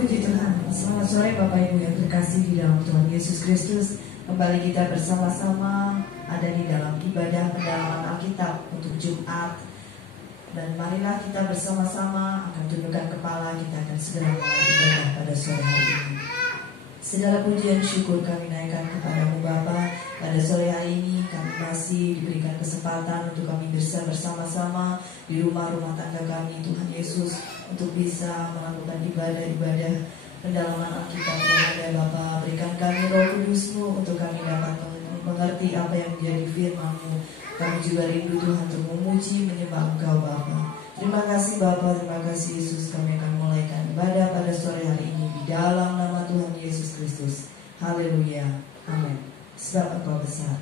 Puji Tuhan. Selamat sore Bapak Ibu yang terkasih di dalam Tuhan Yesus Kristus. Kembali kita bersama-sama ada di dalam ibadah pendalaman Alkitab untuk Jumat. Dan marilah kita bersama-sama akan tundukkan kepala. Kita akan segera mulai ibadah pada sore hari ini. Segala pujian syukur kami naikkan kepadamu Bapa. Pada sore hari ini kami masih diberikan kesempatan untuk kami bisa bersama-sama di rumah-rumah tangga kami Tuhan Yesus, untuk bisa melakukan ibadah-ibadah pendalaman Alkitab yang ada Bapa. Berikan kami Roh Kudus-Mu untuk kami dapat mengerti apa yang menjadi firman-Mu. Kami juga rindu Tuhan untuk memuji menyembah Engkau Bapa. Terima kasih Bapa, terima kasih Yesus. Kami akan mulaikan ibadah pada sore hari ini di dalam nama Tuhan Yesus Kristus. Haleluya, amin. Sebab Engkau besar,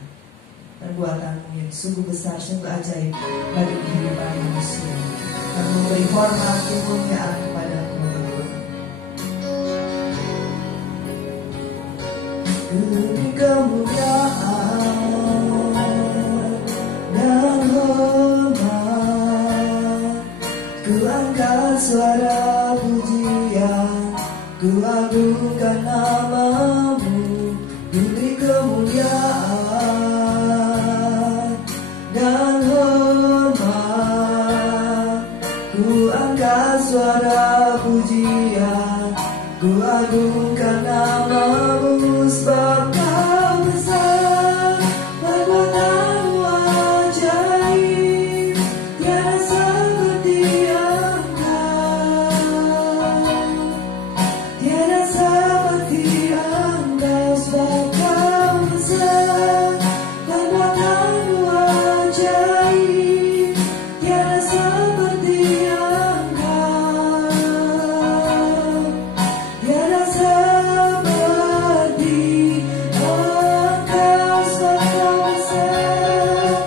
perbuatanmu yang sungguh besar, sungguh ajaib bagi kehidupan manusia. Kami memberi hormat kemuliaan kepada Tuhan. Beri kemuliaan dan hormat, ku angkat suara pujian, ku agungkan nama-Mu. Beri kemuliaan dan hormat, ku angkat suara pujian, ku agungkan nama-Mu. Sebab Kau besar, perbuatanmu ajaib, tiada seperti Engkau, tiada seperti Engkau. Sebab Kau besar, perbuatanmu ajaib, tiada seperti Engkau, tiada seperti Engkau. Sebab Kau besar,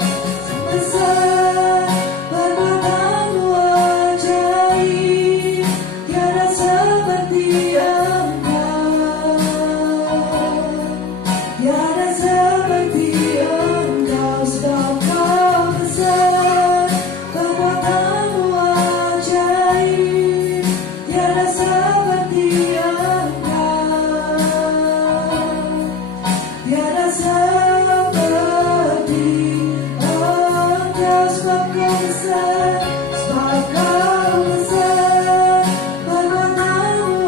besar, perbuatanmu ajaib, tiada seperti Engkau, tiada seperti Engkau. Sebab Kau besar, perbuatanmu ajaib, tiada seperti Engkau, tiada seperti Engkau. Sebab Kau besar, sebab Kau besar, perbuatanmu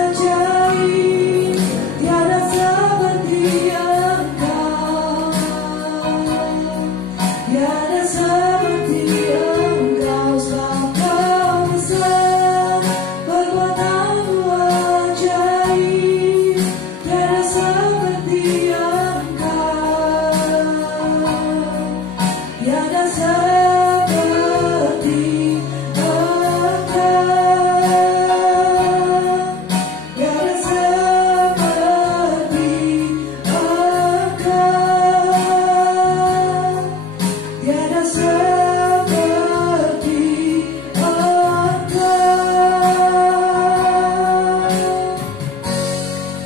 ajaib, tiada seperti Engkau, tiada seperti Engkau. Sebab Kau besar, perbuatanmu ajaib, tiada seperti Engkau, tiada seperti Engkau, tiada seperti Engkau, tiada seperti Engkau.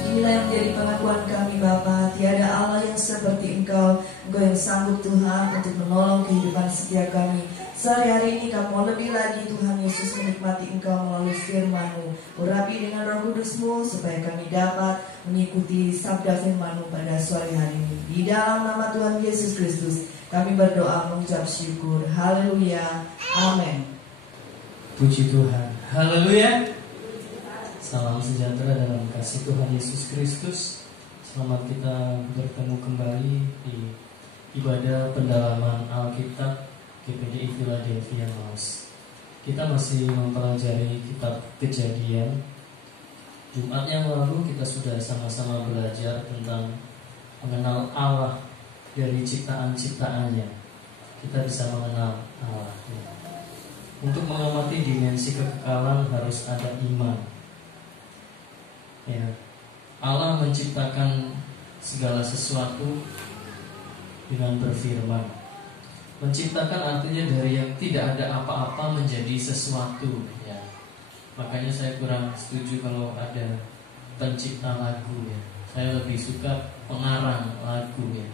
Inilah yang menjadi pengakuan kami Bapa, tiada Allah yang seperti Engkau. Engkau yang sanggup Tuhan untuk menolong kehidupan setiap kami. Sore hari ini kami mau lebih lagi Tuhan Yesus menikmati Engkau melalui firman-Mu. Urapi dengan Roh Kudus-Mu supaya kami dapat mengikuti sabda firman-Mu pada sore hari ini. Di dalam nama Tuhan Yesus Kristus kami berdoa mengucap syukur. Haleluya, amin. Puji Tuhan. Haleluya. Salam sejahtera dalam kasih Tuhan Yesus Kristus. Selamat kita bertemu kembali di ibadah pendalaman Alkitab GPDI Philadelphia Laos. Kita masih mempelajari kitab Kejadian. Jumat yang lalu kita sudah sama-sama belajar tentang mengenal Allah dari ciptaan-ciptaannya. Kita bisa mengenal Allah. Untuk mengamati dimensi kekekalan harus ada iman. Ya, Allah menciptakan segala sesuatu dengan berfirman. Menciptakan artinya dari yang tidak ada apa-apa menjadi sesuatu. Ya, makanya saya kurang setuju kalau ada pencipta lagu. Ya, saya lebih suka pengarang lagu. Ya,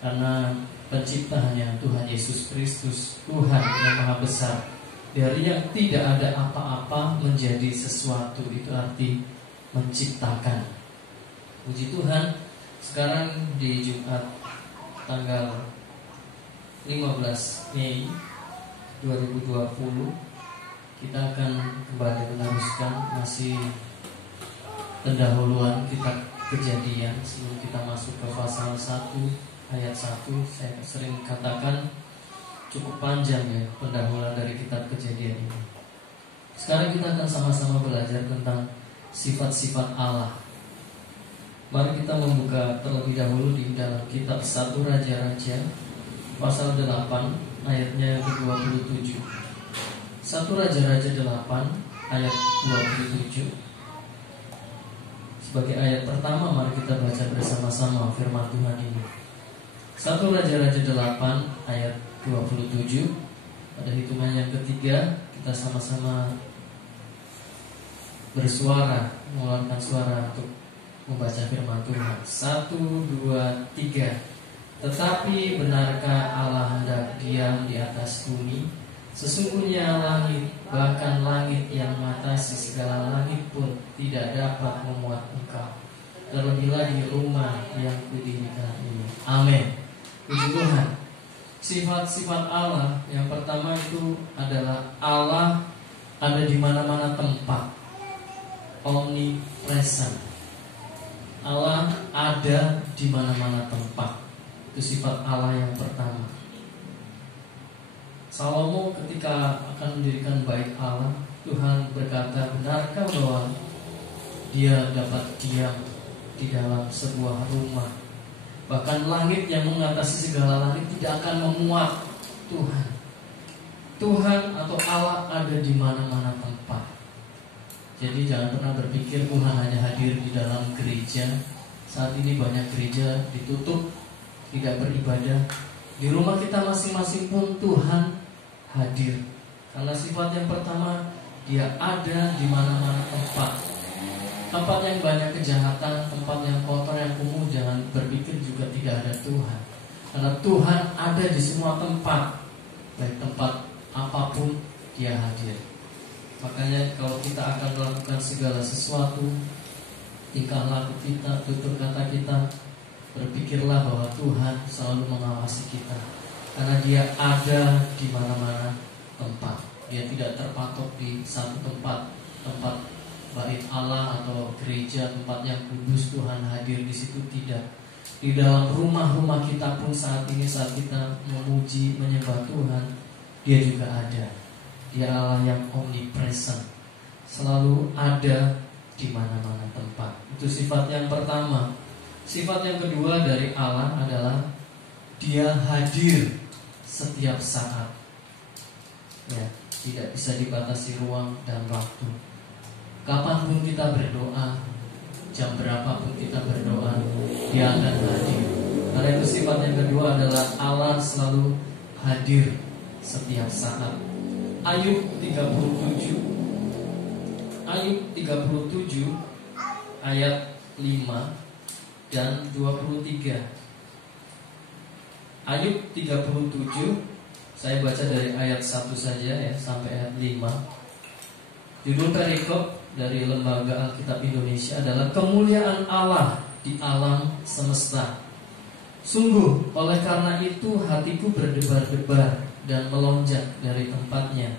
karena pencipta hanya Tuhan Yesus Kristus, Tuhan yang Maha Besar. Dari yang tidak ada apa-apa menjadi sesuatu, itu arti menciptakan. Puji Tuhan, sekarang di Jumat tanggal 15 Mei 2020 kita akan kembali meneruskan masih pendahuluan kitab Kejadian sebelum kita masuk ke pasal 1 ayat 1. Saya sering katakan cukup panjang ya pendahuluan dari kitab Kejadian ini. Sekarang kita akan sama-sama belajar tentang sifat-sifat Allah. Mari kita membuka terlebih dahulu di dalam kitab 1 Raja-Raja pasal 8 ayatnya ke-27. 1 Raja-Raja 8 ayat 27. Sebagai ayat pertama, mari kita baca bersama-sama firman Tuhan ini. 1 Raja-Raja 8 ayat 27. Pada hitungan yang ketiga kita sama-sama bersuara, mengeluarkan suara untuk membaca firman Tuhan. 1, 2, 3. Tetapi benarkah Allah hendak diam di atas bumi? Sesungguhnya langit, bahkan langit yang mengatasi segala langit pun tidak dapat memuat engkau. Terlebih lagi rumah yang kudirikan ini. Amin. Puji Tuhan. Sifat-sifat Allah yang pertama itu adalah Allah ada di mana-mana tempat. Omnipresent. Allah ada di mana-mana tempat. Itu sifat Allah yang pertama. Salomo ketika akan mendirikan bait Allah, Tuhan berkata, benarkah bahwa Dia dapat diam di dalam sebuah rumah? Bahkan langit yang mengatasi segala langit tidak akan memuat Tuhan. Tuhan atau Allah ada di mana-mana tempat. Jadi jangan pernah berpikir Tuhan hanya hadir di dalam gereja. Saat ini banyak gereja ditutup, tidak beribadah. Di rumah kita masing-masing pun Tuhan hadir. Karena sifat yang pertama, Dia ada di mana-mana tempat. Tempat yang banyak kejahatan, tempat yang kotor, yang kumuh, jangan berpikir juga tidak ada Tuhan. Karena Tuhan ada di semua tempat. Baik tempat apapun Dia hadir. Makanya kalau kita akan melakukan segala sesuatu, tingkah laku kita, tutur kata kita, berpikirlah bahwa Tuhan selalu mengawasi kita. Karena Dia ada di mana-mana tempat. Dia tidak terpatok di satu tempat bait Allah atau gereja, tempat yang kudus. Tuhan hadir di situ tidak. Di dalam rumah-rumah kita pun saat ini, saat kita memuji, menyembah Tuhan, Dia juga ada. Dia Allah yang omnipresent, selalu ada di mana-mana tempat. Itu sifat yang pertama. Sifat yang kedua dari Allah adalah Dia hadir setiap saat. Ya, tidak bisa dibatasi ruang dan waktu. Kapanpun kita berdoa, jam berapapun kita berdoa, Dia akan hadir. Karena itu sifat yang kedua adalah Allah selalu hadir setiap saat. Ayub 37 ayat 5 dan 23. Ayub 37, saya baca dari ayat 1 saja ya sampai ayat 5. Judul perikop dari Lembaga Alkitab Indonesia adalah Kemuliaan Allah di alam semesta. Sungguh oleh karena itu hatiku berdebar-debar dan melonjak dari tempatnya.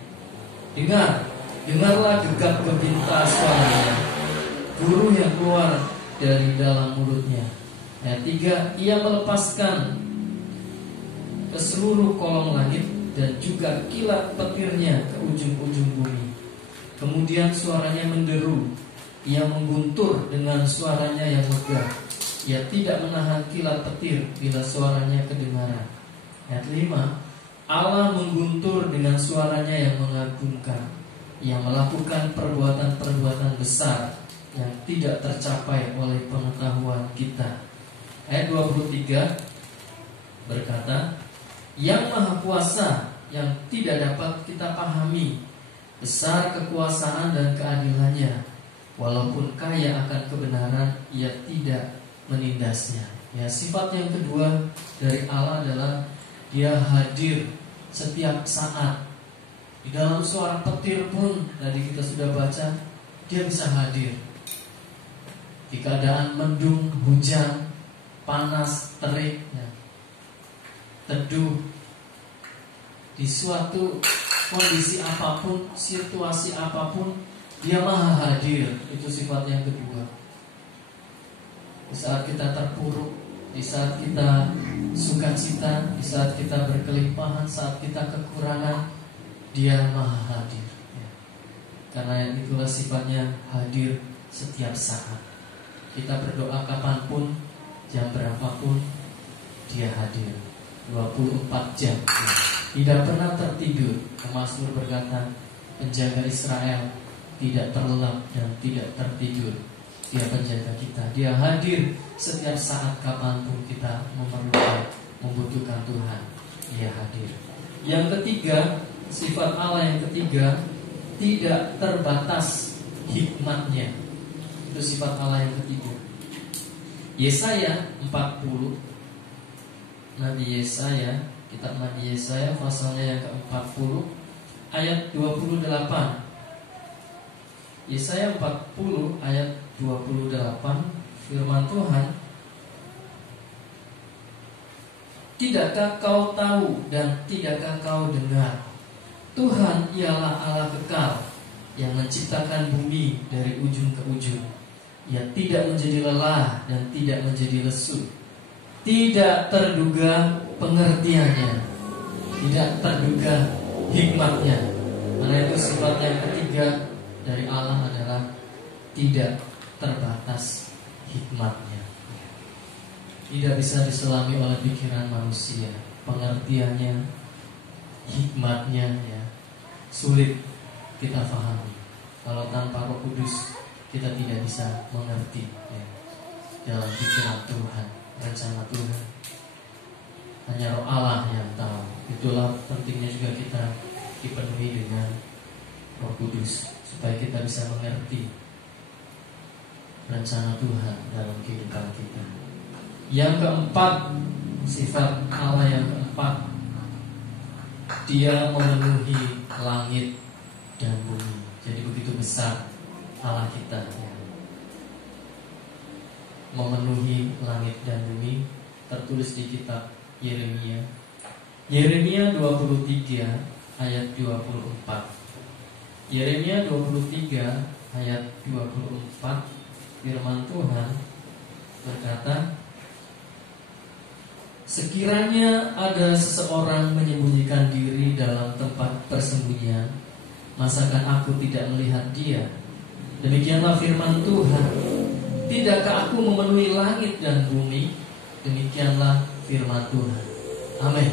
Dengarlah gegap gempita suaranya, guru yang keluar dari dalam mulutnya. Ayat 3, Ia melepaskan ke seluruh kolong langit dan juga kilat petirnya ke ujung-ujung bumi. Kemudian suaranya menderu, Ia mengguntur dengan suaranya yang megah. Ia tidak menahan kilat petir bila suaranya kedengaran. Ayat 5, Allah mengguntur dengan suaranya yang mengagumkan. Ia melakukan perbuatan-perbuatan besar yang tidak tercapai oleh pengetahuan kita. Ayat 23 berkata, Yang Maha Kuasa yang tidak dapat kita pahami, besar kekuasaan dan keadilannya. Walaupun kaya akan kebenaran, Ia tidak menindasnya. Ya, sifat yang kedua dari Allah adalah Dia hadir setiap saat. Di dalam suara petir pun tadi kita sudah baca, Dia bisa hadir. di keadaan mendung, hujan, panas, terik, ya, teduh, di suatu kondisi apapun, situasi apapun, Dia maha hadir. Itu sifat yang kedua. Di saat kita terpuruk, di saat kita sukacita, di saat kita berkelimpahan, saat kita kekurangan, Dia maha hadir, ya. Karena itulah sifatnya hadir setiap saat. Kita berdoa kapanpun, jam berapapun, Dia hadir 24 jam, ya. Tidak pernah tertidur. Mazmur berkata, penjaga Israel tidak terlelap dan tidak tertidur. Dia penjaga kita. Dia hadir setiap saat kapanpun kita memerlukan, membutuhkan Tuhan. Dia hadir. Yang ketiga, sifat Allah yang ketiga, tidak terbatas hikmatnya. Itu sifat Allah yang ketiga. Yesaya 40, Nabi Yesaya, kitab Nabi Yesaya pasalnya yang ke-40 ayat 28. Yesaya 40 ayat 28, firman Tuhan, tidakkah kau tahu dan tidakkah kau dengar? Tuhan ialah Allah kekal yang menciptakan bumi dari ujung ke ujung. Ia tidak menjadi lelah dan tidak menjadi lesu. Tidak terduga pengertiannya, tidak terduga hikmatnya. Karena itu sifat yang ketiga dari Allah adalah tidak terbatas hikmatnya. Tidak bisa diselami oleh pikiran manusia. Pengertiannya, hikmatnya, ya, sulit kita pahami. Kalau tanpa Roh Kudus kita tidak bisa mengerti, ya, dalam pikiran Tuhan, rencana Tuhan. Hanya Roh Allah yang tahu. Itulah pentingnya juga kita dipenuhi dengan Roh Kudus, supaya kita bisa mengerti rencana Tuhan dalam kehidupan kita. Yang keempat, sifat Allah yang keempat, Dia memenuhi langit dan bumi. Jadi begitu besar Allah kita, ya. Memenuhi langit dan bumi. Tertulis di kitab Yeremia 23 ayat 24. Yeremia 23 ayat 24, firman Tuhan berkata, sekiranya ada seseorang menyembunyikan diri dalam tempat persembunyian, masakan aku tidak melihat dia? Demikianlah firman Tuhan, tidakkah aku memenuhi langit dan bumi? Demikianlah firman Tuhan. Amin.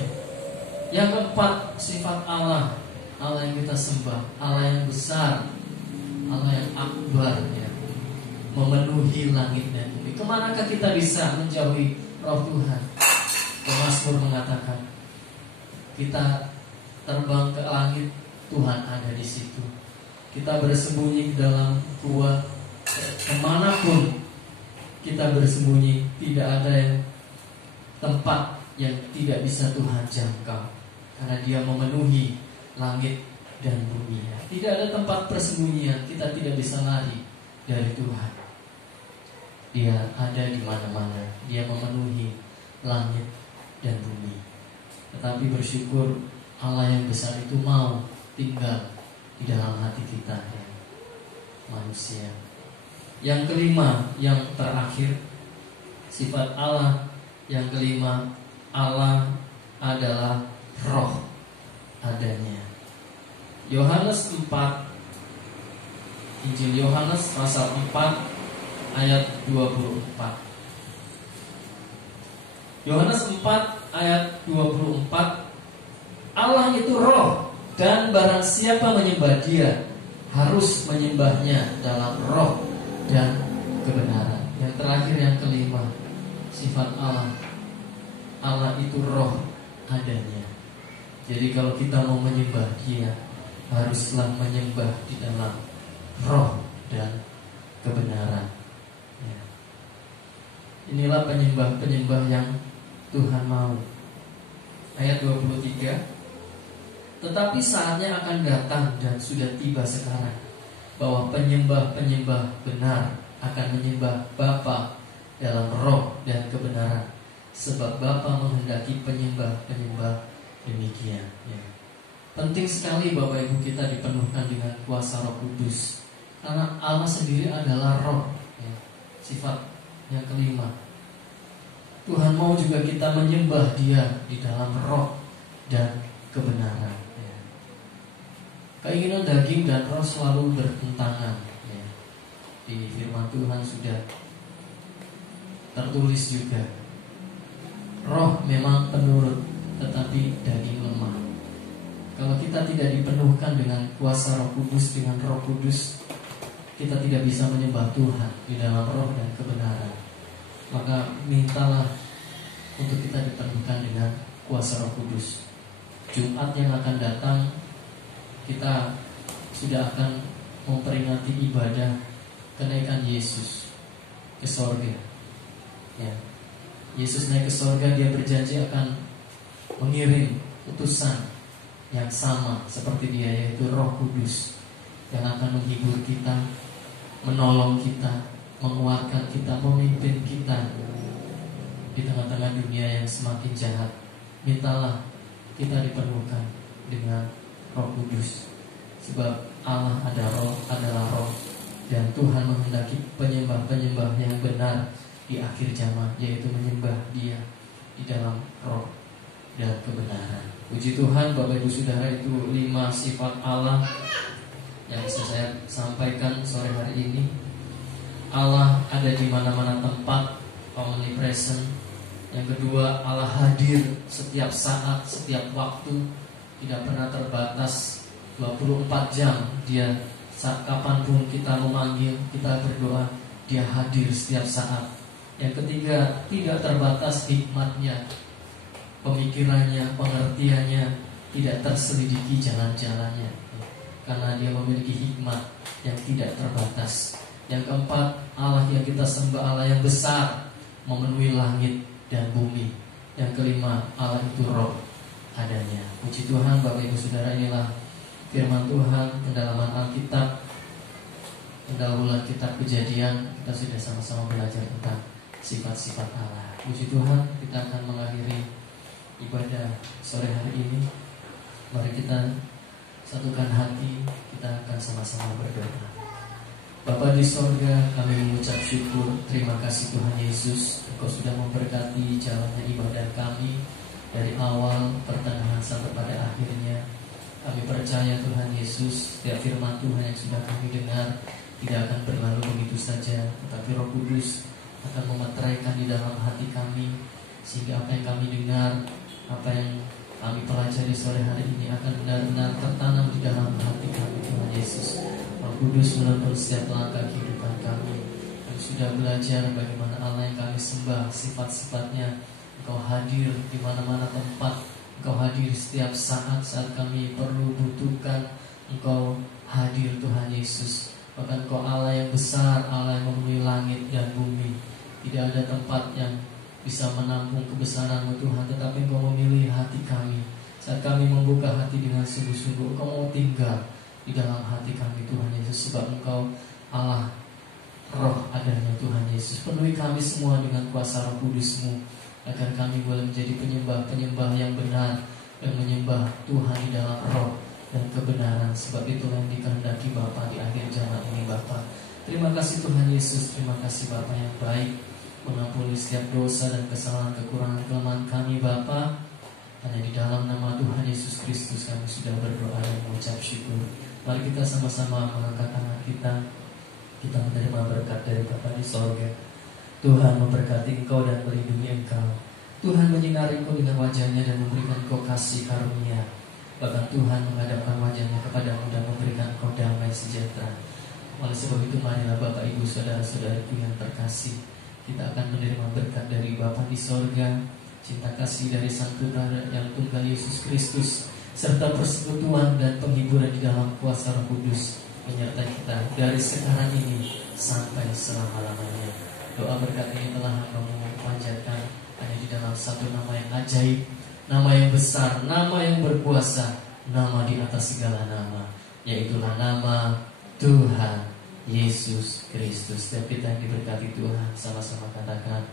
Yang keempat, sifat Allah, Allah yang kita sembah, Allah yang besar, Allah yang akbar, ya, memenuhi langit dan bumi. Kemanakah kita bisa menjauhi Roh Tuhan? Mazmur mengatakan, kita terbang ke langit, Tuhan ada di situ. Kita bersembunyi dalam gua, kemanapun kita bersembunyi, tidak ada yang tempat yang tidak bisa Tuhan jangkau, karena Dia memenuhi langit dan bumi. Tidak ada tempat persembunyian, kita tidak bisa lari dari Tuhan. Dia ada di mana-mana, Dia memenuhi langit dan bumi. Tetapi bersyukur Allah yang besar itu mau tinggal di dalam hati kita, ya, manusia. Yang kelima, yang terakhir, sifat Allah yang kelima, Allah adalah Roh adanya. Yohanes 4, Injil Yohanes pasal 4 ayat 24. Yohanes 4 ayat 24, Allah itu roh, dan barang siapa menyembah Dia harus menyembahnya dalam roh dan kebenaran. Yang terakhir, yang kelima, sifat Allah, Allah itu roh adanya. Jadi kalau kita mau menyembah Dia, haruslah menyembah di dalam roh dan kebenaran, ya. Inilah penyembah-penyembah yang Tuhan mau. Ayat 23, tetapi saatnya akan datang dan sudah tiba sekarang, bahwa penyembah-penyembah benar akan menyembah Bapa dalam roh dan kebenaran, sebab Bapa menghendaki penyembah-penyembah demikian. Ya. Penting sekali Bapak Ibu kita dipenuhkan dengan kuasa Roh Kudus, karena Allah sendiri adalah roh. Ya. Sifat yang kelima, Tuhan mau juga kita menyembah Dia di dalam roh dan kebenaran. Ya. Keinginan daging dan roh selalu bertentangan. Ya. Di firman Tuhan sudah tertulis juga, roh memang penurut, tetapi daging lemah. Kalau kita tidak dipenuhkan dengan kuasa Roh Kudus, dengan Roh Kudus, kita tidak bisa menyembah Tuhan di dalam roh dan kebenaran. Maka mintalah untuk kita dipenuhkan dengan kuasa Roh Kudus. Jumat yang akan datang, kita sudah akan memperingati ibadah kenaikan Yesus ke sorga. Ya. Yesus naik ke sorga, Dia berjanji akan mengirim utusan yang sama seperti Dia, yaitu Roh Kudus, yang akan menghibur kita, menolong kita, menguatkan kita, memimpin kita di tengah-tengah dunia yang semakin jahat. Mintalah kita dipenuhkan dengan Roh Kudus, sebab Allah adalah roh, dan Tuhan menghendaki penyembah-penyembah yang benar di akhir zaman, yaitu menyembah Dia di dalam roh dan kebenaran. Puji Tuhan, Bapak Ibu Saudara, itu 5 sifat Allah yang bisa saya sampaikan sore hari ini. Allah ada di mana-mana tempat, omnipresent. Yang kedua, Allah hadir setiap saat, setiap waktu, tidak pernah terbatas, 24 jam. Dia kapanpun kita memanggil, kita berdoa, Dia hadir setiap saat. Yang ketiga, tidak terbatas hikmatnya, pemikirannya, pengertiannya, tidak terselidiki jalan-jalannya, karena Dia memiliki hikmat yang tidak terbatas. Yang keempat, Allah yang kita sembah, Allah yang besar, memenuhi langit dan bumi. Yang kelima, Allah itu roh adanya. Puji Tuhan, Bapak Ibu Saudara, inilah firman Tuhan, pendalaman Alkitab, pendahuluan kitab Kejadian. Kita sudah sama-sama belajar tentang sifat-sifat Allah. Puji Tuhan, kita akan mengakhiri ibadah sore hari ini. Mari kita satukan hati, kita akan sama-sama berdoa. Bapa di sorga, kami mengucap syukur, terima kasih Tuhan Yesus, Engkau sudah memberkati jalannya ibadah kami dari awal, pertengahan sampai pada akhirnya. Kami percaya Tuhan Yesus, setiap firman Tuhan yang sudah kami dengar tidak akan berlalu begitu saja, tetapi Roh Kudus akan memeteraikan di dalam hati kami, sehingga apa yang kami dengar, apa yang kami pelajari sore hari ini akan benar-benar tertanam di dalam hati kami. Tuhan Yesus, Roh Kudus menuntun setiap langkah kehidupan kami. Kami sudah belajar bagaimana Allah yang kami sembah, sifat-sifatnya. Engkau hadir di mana-mana tempat, Engkau hadir setiap saat kami perlu butuhkan. Engkau hadir Tuhan Yesus. Bahkan Engkau Allah yang besar, Allah yang memenuhi langit dan bumi. Tidak ada tempat yang bisa menampung kebesaran-Mu Tuhan, tetapi Engkau memilih hati kami. Saat kami membuka hati dengan sungguh-sungguh, Engkau mau tinggal di dalam hati kami Tuhan Yesus. Sebab Engkau Allah roh adanya Tuhan Yesus. Penuhi kami semua dengan kuasa Roh Kudus-Mu, agar kami boleh menjadi penyembah-penyembah yang benar, dan menyembah Tuhan di dalam roh dan kebenaran. Sebab itulah yang dikehendaki Bapa di akhir zaman ini. Bapa, terima kasih Tuhan Yesus. Terima kasih Bapa yang baik, mengampuni setiap dosa dan kesalahan, kekurangan, kelemahan kami Bapa. Hanya di dalam nama Tuhan Yesus Kristus kami sudah berdoa dan mengucap syukur. Mari kita sama-sama mengangkat tangan kita. Kita menerima berkat dari Bapa di sorga. Tuhan memberkati engkau dan melindungi engkau. Tuhan menyinari engkau dengan wajahnya dan memberikan engkau kasih karunia. Bahkan Tuhan menghadapkan wajahnya kepadamu dan memberikan engkau damai sejahtera. Oleh sebab itu, marilah Bapak, Ibu, Saudara-saudariku yang terkasih, kita akan menerima berkat dari Bapa di sorga, cinta kasih dari Sang Putra yang tunggal Yesus Kristus, serta persekutuan dan penghiburan di dalam kuasa Roh Kudus menyertai kita dari sekarang ini sampai selama-lamanya. Doa berkat ini telah hambamu panjatkan hanya di dalam satu nama yang ajaib, nama yang besar, nama yang berkuasa, nama di atas segala nama, yaitulah nama Tuhan Yesus Kristus. Setiap kita yang diberkati Tuhan, sama-sama katakan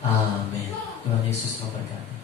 amin. Tuhan Yesus memberkati.